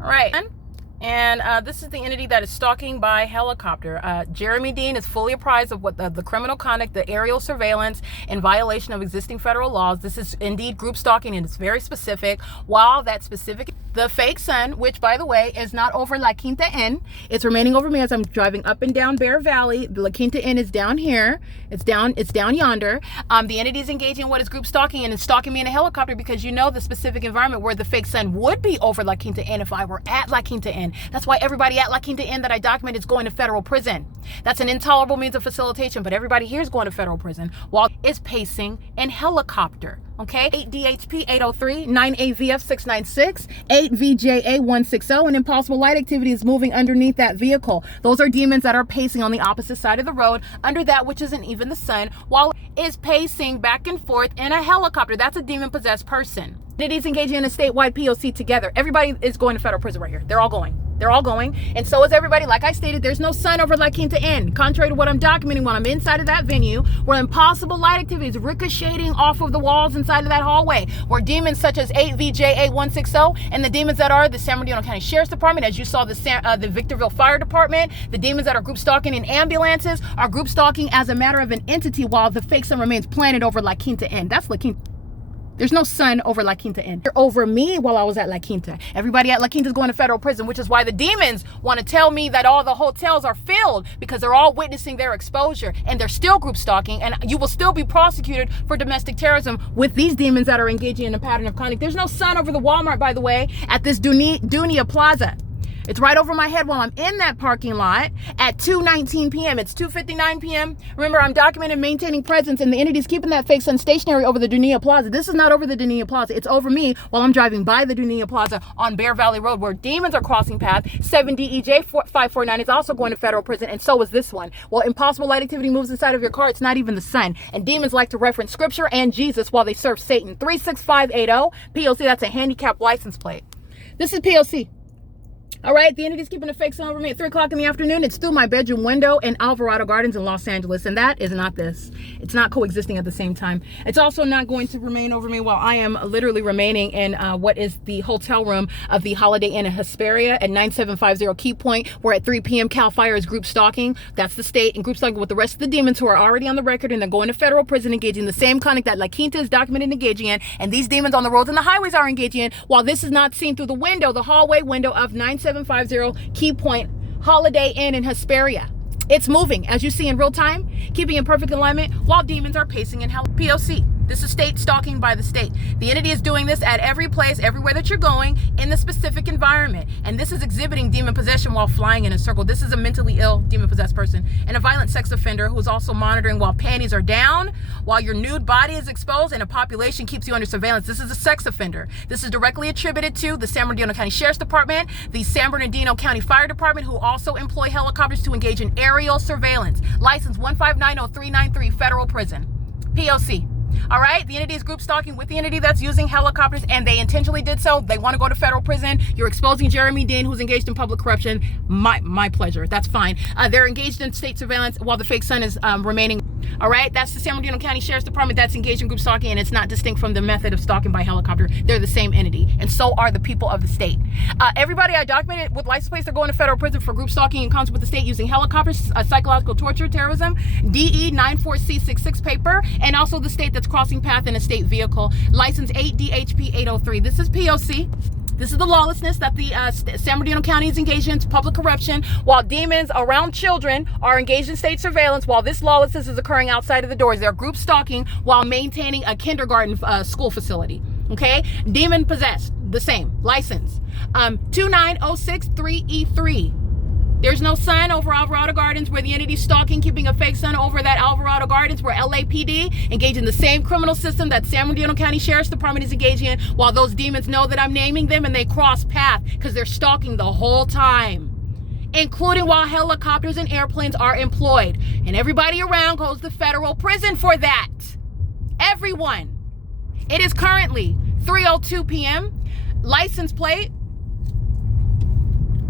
All right. And this is the entity that is stalking by helicopter. Jeremy Dean is fully apprised of what the criminal conduct, the aerial surveillance, in violation of existing federal laws. This is indeed group stalking, and it's very specific. While that specific, the fake sun, which by the way is not over La Quinta Inn, it's remaining over me as I'm driving up and down Bear Valley. The La Quinta Inn is down here. It's down yonder. The entity is engaging in what is group stalking and is stalking me in a helicopter because you know the specific environment where the fake sun would be over La Quinta Inn if I were at La Quinta Inn. That's why everybody at La Quinta Inn that I document is going to federal prison. That's an intolerable means of facilitation, but everybody here is going to federal prison while it's pacing in helicopter. Okay, 8 DHP 803, 9 AVF 696, 8 VJA 160, and impossible light activity is moving underneath that vehicle. Those are demons that are pacing on the opposite side of the road under that which isn't even the sun, while it is pacing back and forth in a helicopter. That's a demon-possessed person. Entities engaging in a statewide P.O.C. together. Everybody is going to federal prison right here. They're all going. They're all going. And so is everybody. Like I stated, there's no sun over La Quinta Inn. Contrary to what I'm documenting while I'm inside of that venue, where impossible light activity is ricocheting off of the walls inside of that hallway, where demons such as 8VJA 160 and the demons that are the San Bernardino County Sheriff's Department, as you saw the Victorville Fire Department, the demons that are group stalking in ambulances are group stalking as a matter of an entity while the fake sun remains planted over La Quinta Inn. That's La Quinta. There's no sun over La Quinta Inn. They're over me while I was at La Quinta. Everybody at La Quinta is going to federal prison, which is why the demons want to tell me that all the hotels are filled because they're all witnessing their exposure and they're still group stalking, and you will still be prosecuted for domestic terrorism with these demons that are engaging in a pattern of conduct. There's no sun over the Walmart, by the way, at this Dunia Plaza. It's right over my head while I'm in that parking lot at 2:19 p.m. It's 2:59 p.m. Remember, I'm documenting maintaining presence, and the entity's keeping that fake sun stationary over the Dunia Plaza. This is not over the Dunia Plaza. It's over me while I'm driving by the Dunia Plaza on Bear Valley Road, where demons are crossing path. 7 DEJ 549 is also going to federal prison, and so is this one. Well, impossible light activity moves inside of your car. It's not even the sun. And demons like to reference scripture and Jesus while they serve Satan. 36580 P.O.C. That's a handicapped license plate. This is P.O.C. All right, the entity's keeping a fake sun over me at 3 o'clock in the afternoon. It's through my bedroom window in Alvarado Gardens in Los Angeles, and that is not this. It's not coexisting at the same time. It's also not going to remain over me while I am literally remaining in what is the hotel room of the Holiday Inn in Hesperia at 9750 Key Point, where at 3 p.m. CAL FIRE is group stalking. That's the state, and group stalking with the rest of the demons who are already on the record, and they're going to federal prison engaging the same conduct that La Quinta is documented engaging in, and these demons on the roads and the highways are engaging in, while this is not seen through the window, the hallway window of 9750 Key Point Holiday Inn in Hesperia. It's moving, as you see in real time, keeping in perfect alignment while demons are pacing in hell. P.O.C. This is state stalking by the state. The entity is doing this at every place, everywhere that you're going in the specific environment. And this is exhibiting demon possession while flying in a circle. This is a mentally ill, demon-possessed person and a violent sex offender who's also monitoring while panties are down, while your nude body is exposed, and a population keeps you under surveillance. This is a sex offender. This is directly attributed to the San Bernardino County Sheriff's Department, the San Bernardino County Fire Department, who also employ helicopters to engage in aerial surveillance. License 1590393, federal prison. P.O.C. All right, the entity is group stalking with the entity that's using helicopters, and they intentionally did so. They want to go to federal prison. You're exposing Jeremy Dean, who's engaged in public corruption. My pleasure. That's fine. They're engaged in state surveillance while the fake sun is remaining. All right, that's the San Bernardino County Sheriff's Department that's engaged in group stalking, and it's not distinct from the method of stalking by helicopter. They're the same entity, and so are the people of the state. Everybody I documented with license plates, they're going to federal prison for group stalking in concert with the state using helicopters, psychological torture, terrorism, DE 94C66 paper, and also the state that's crossing path in a state vehicle. License 8 DHP 803. This is P.O.C. This is the lawlessness that the San Bernardino County is engaged in, public corruption, while demons around children are engaged in state surveillance, while this lawlessness is occurring outside of the doors. They're group stalking while maintaining a kindergarten school facility. Okay? Demon possessed. The same. License. 29063E3. There's no sun over Alvarado Gardens where the entity stalking, keeping a fake sun over that Alvarado Gardens where LAPD engage in the same criminal system that San Bernardino County Sheriff's Department is engaging in, while those demons know that I'm naming them and they cross path because they're stalking the whole time, including while helicopters and airplanes are employed. And everybody around goes to federal prison for that. Everyone. It is currently 3:02 p.m. License plate.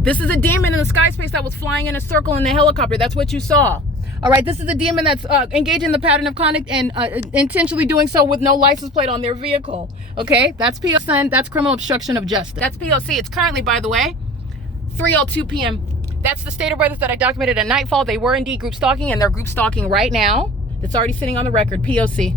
This is a demon in the sky space that was flying in a circle in the helicopter. That's what you saw. All right, this is a demon that's engaging in the pattern of conduct and intentionally doing so with no license plate on their vehicle. Okay, that's P.O.C. That's criminal obstruction of justice. That's P.O.C. It's currently, by the way, 3:02 p.m. That's the Stater brothers that I documented at nightfall. They were indeed group stalking, and they're group stalking right now. It's already sitting on the record. P.O.C.